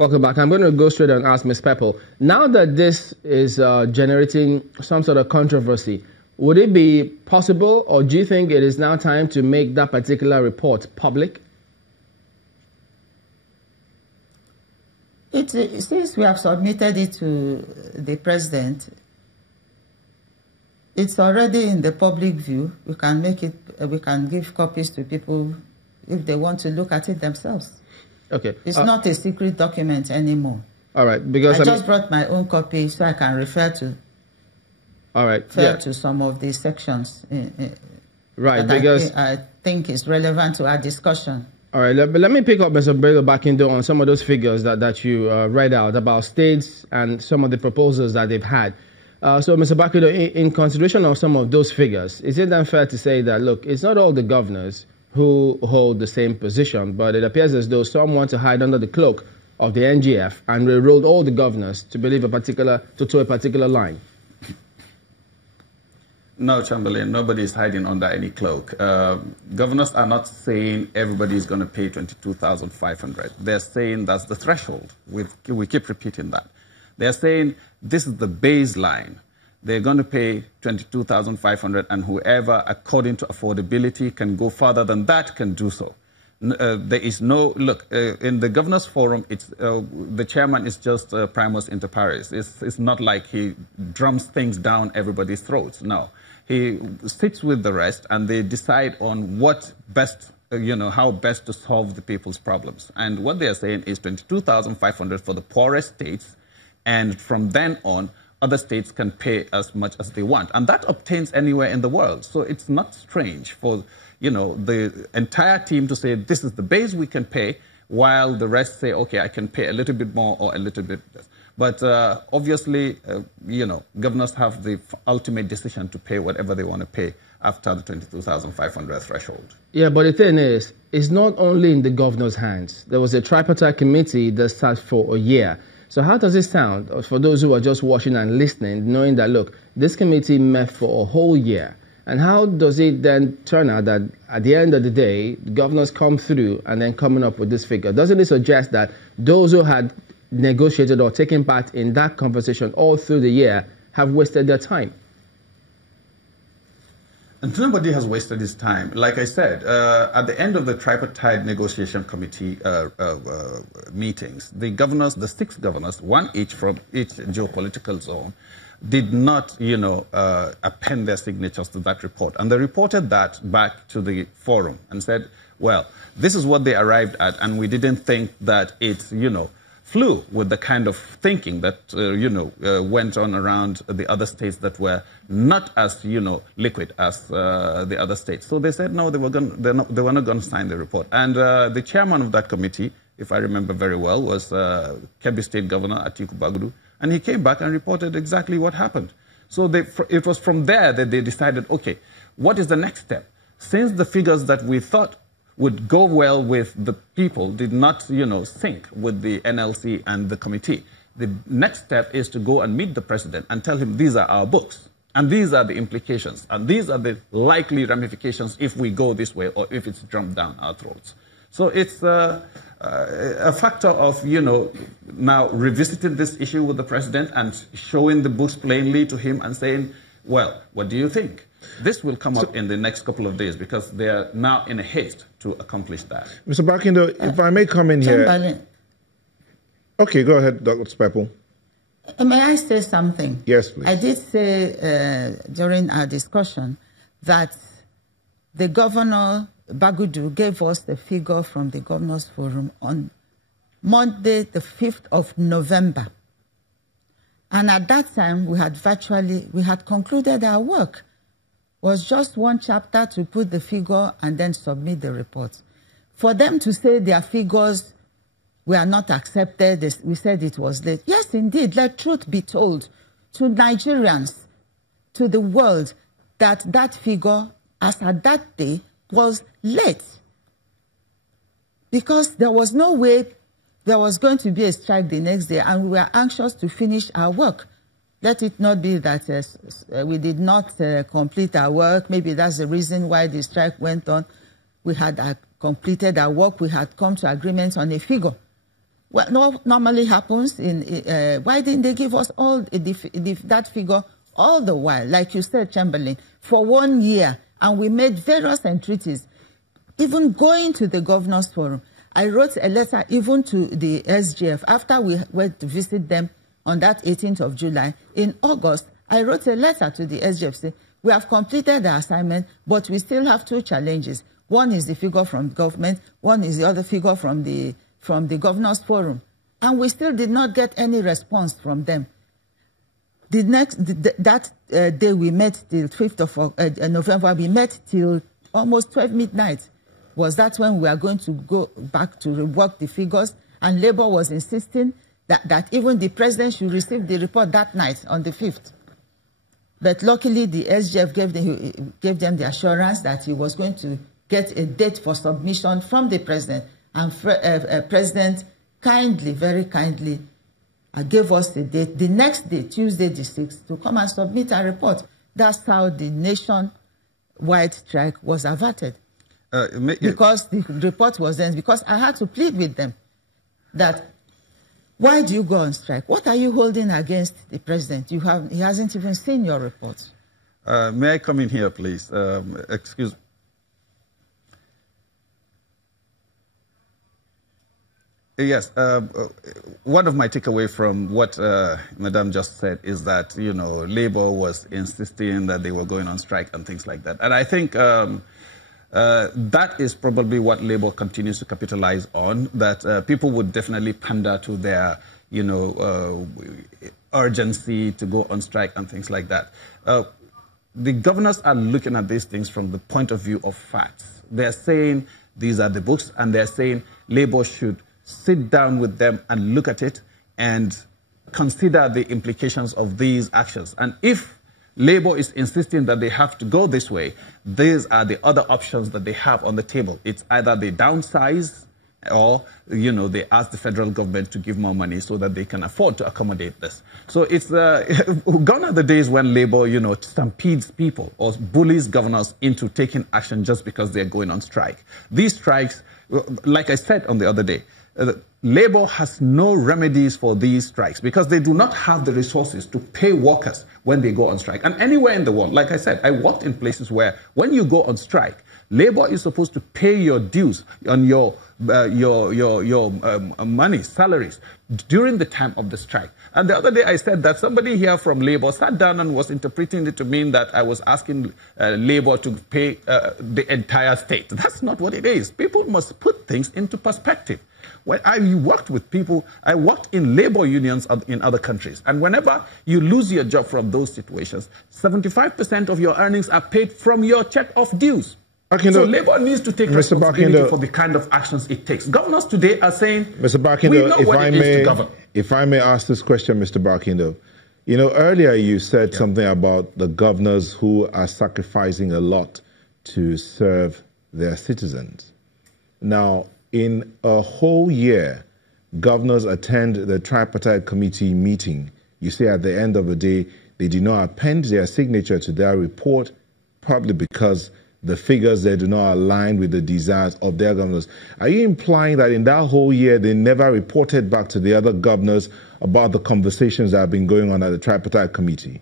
Welcome back. I'm going to go straight and ask Ms. Peppel. Now that this is generating some sort of controversy, would it be possible, or do you think it is now time to make that particular report public? Since we have submitted it to the president, it's already in the public view. We can make it. We can give copies to people if they want to look at it themselves. Okay. It's not a secret document anymore. All right, because I just brought my own copy so I can refer to. All right. To some of the sections. Right, because I think is relevant to our discussion. All right, but let me pick up Mr. Bello Bakindo on some of those figures that you read out about states and some of the proposals that they've had. So, Mr. Bakindo, in consideration of some of those figures, is it then fair to say that, look, it's not all the governors who hold the same position, but it appears as though some want to hide under the cloak of the NGF and railroad all the governors to believe a particular line? No, Chamberlain, nobody is hiding under any cloak. Governors are not saying everybody is going to pay $22,500. They're saying that's the threshold. We keep repeating that. They're saying this is the baseline. They're going to pay $22,500, and whoever, according to affordability, can go further than that can do so. There is no, look, in the Governors Forum, the chairman is just primus inter pares. It's not like he drums things down everybody's throats. No. He sits with the rest, and they decide on what best, how best to solve the people's problems. And what they are saying is $22,500 for the poorest states, and from then on, other states can pay as much as they want. And that obtains anywhere in the world. So it's not strange for, the entire team to say, this is the base we can pay, while the rest say, okay, I can pay a little bit more or a little bit less. But obviously, governors have the ultimate decision to pay whatever they want to pay after the $22,500 threshold. Yeah, but the thing is, it's not only in the governor's hands. There was a tripartite committee that sat for a year. So how does it sound for those who are just watching and listening, knowing that, look, this committee met for a whole year? And how does it then turn out that at the end of the day, the governors come through and then coming up with this figure? Doesn't it suggest that those who had negotiated or taken part in that conversation all through the year have wasted their time? And nobody has wasted his time. Like I said, at the end of the tripartite negotiation committee meetings, the governors, the 6 governors, one each from each geopolitical zone, did not, append their signatures to that report. And they reported that back to the forum and said, well, this is what they arrived at, and we didn't think that it, flew with the kind of thinking that, went on around the other states that were not as, liquid as the other states. So they said, no, they were not going to sign the report. And the chairman of that committee, if I remember very well, was Kebbi State Governor Atiku Bagudu. And he came back and reported exactly what happened. So it was from there that they decided, okay, what is the next step? Since the figures that we thought would go well with the people did not, sync with the NLC and the committee, the next step is to go and meet the president and tell him these are our books, and these are the implications, and these are the likely ramifications if we go this way or if it's drummed down our throats. So it's a factor of, now revisiting this issue with the president and showing the books plainly to him and saying, well, what do you think? This will come up in the next couple of days because they are now in a haste to accomplish that. Mr. Bakindo, if I may come in here. Okay, go ahead, Dr. Peppel. May I say something? Yes, please. I did say during our discussion that the Governor Bagudu gave us the figure from the Governors Forum on Monday, the 5th of November. And at that time, we had concluded our work. It was just one chapter to put the figure and then submit the report. For them to say their figures were not accepted, we said it was late. Yes, indeed, let truth be told to Nigerians, to the world, that that figure, as at that day, was late. Because there was no way there was going to be a strike the next day, and we were anxious to finish our work. Let it not be that we did not complete our work. Maybe that's the reason why the strike went on. We had completed our work. We had come to agreement on a figure. What normally happens why didn't they give us all that figure all the while, like you said, Chamberlain, for 1 year, and we made various entreaties, even going to the Governors Forum. I wrote a letter even to the SGF after we went to visit them on that 18th of July. In August, I wrote a letter to the SGF saying, we have completed the assignment, but we still have 2 challenges. One is the figure from government, one is the other figure from the Governors Forum. And we still did not get any response from them. That day we met till 5th of November, we met till almost 12 midnight. Was that when we are going to go back to rework the figures? And Labour was insisting that even the president should receive the report that night on the 5th. But luckily, the SGF gave them the assurance that he was going to get a date for submission from the president. And President kindly, very kindly, gave us the date, the next day, Tuesday the 6th, to come and submit a report. That's how the nationwide strike was averted. Because the report was then, because I had to plead with them that, why do you go on strike? What are you holding against the president? He hasn't even seen your report. May I come in here, please? Excuse me. Yes, one of my takeaway from what Madam just said is that, you know, Labour was insisting that they were going on strike and things like that. And I think that is probably what Labour continues to capitalize on, that people would definitely pander to their, you know, urgency to go on strike and things like that. The governors are looking at these things from the point of view of facts. They're saying these are the books, and they're saying Labour should sit down with them and look at it and consider the implications of these actions. And if Labour is insisting that they have to go this way, these are the other options that they have on the table. It's either they downsize or, you know, they ask the federal government to give more money so that they can afford to accommodate this. So it's gone are the days when Labour, you know, stampedes people or bullies governors into taking action just because they're going on strike. These strikes, like I said on the other day, Labour has no remedies for these strikes because they do not have the resources to pay workers when they go on strike. And anywhere in the world, like I said, I worked in places where when you go on strike, Labour is supposed to pay your dues on your money, salaries, during the time of the strike. And the other day I said that somebody here from Labour sat down and was interpreting it to mean that I was asking Labour to pay the entire state. That's not what it is. People must put things into perspective. When I worked with people, I worked in labor unions in other countries. And whenever you lose your job from those situations, 75% of your earnings are paid from your check of dues. So Labour needs to take responsibility for the kind of actions it takes. Governors today are saying, Mr. Barkindo, if I may ask this question, Mr. Barkindo, you know, earlier you said something about the governors who are sacrificing a lot to serve their citizens. Now, in a whole year, governors attend the tripartite committee meeting. You say at the end of the day, they do not append their signature to their report, probably because the figures they do not align with the desires of their governors. Are you implying that in that whole year, they never reported back to the other governors about the conversations that have been going on at the tripartite committee?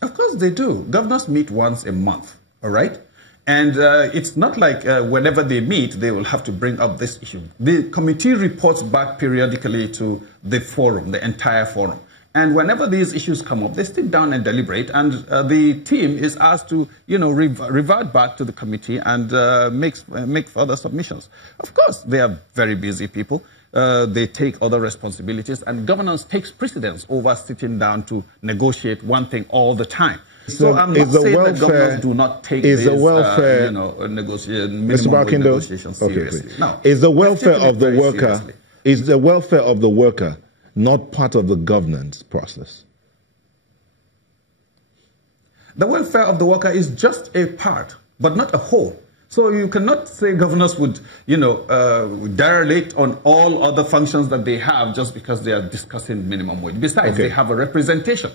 Of course they do. Governors meet once a month, all right? And it's not like whenever they meet, they will have to bring up this issue. The committee reports back periodically to the forum, the entire forum. And whenever these issues come up, they sit down and deliberate. And the team is asked to, you know, revert back to the committee and make further submissions. Of course, they are very busy people. They take other responsibilities. And governance takes precedence over sitting down to negotiate one thing all the time. So I'm not saying that governors do not take these, you know, negotiations seriously. No, is the welfare of the worker seriously. Is the welfare of the worker not part of the governance process? The welfare of the worker is just a part, but not a whole. So you cannot say governors would, you know, derelict on all other functions that they have just because they are discussing minimum wage. Besides, they have a representation.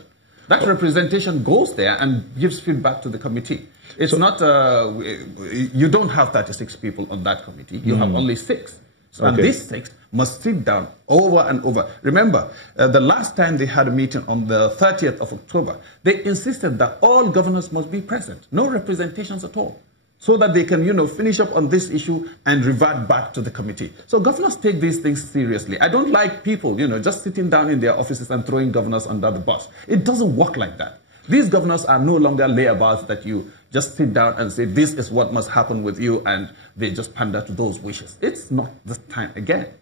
That representation goes there and gives feedback to the committee. It's not, you don't have 36 people on that committee. You have only 6. And these 6 must sit down over and over. Remember, the last time they had a meeting on the 30th of October, they insisted that all governors must be present, no representations at all, so that they can, finish up on this issue and revert back to the committee. So governors take these things seriously. I don't like people, just sitting down in their offices and throwing governors under the bus. It doesn't work like that. These governors are no longer layabouts that you just sit down and say, this is what must happen with you, and they just pander to those wishes. It's not the time again.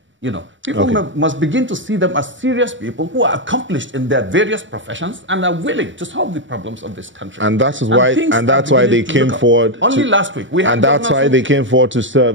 People must begin to see them as serious people who are accomplished in their various professions and are willing to solve the problems of this country. And that's why they came forward. Only last week. And that's why they came forward to serve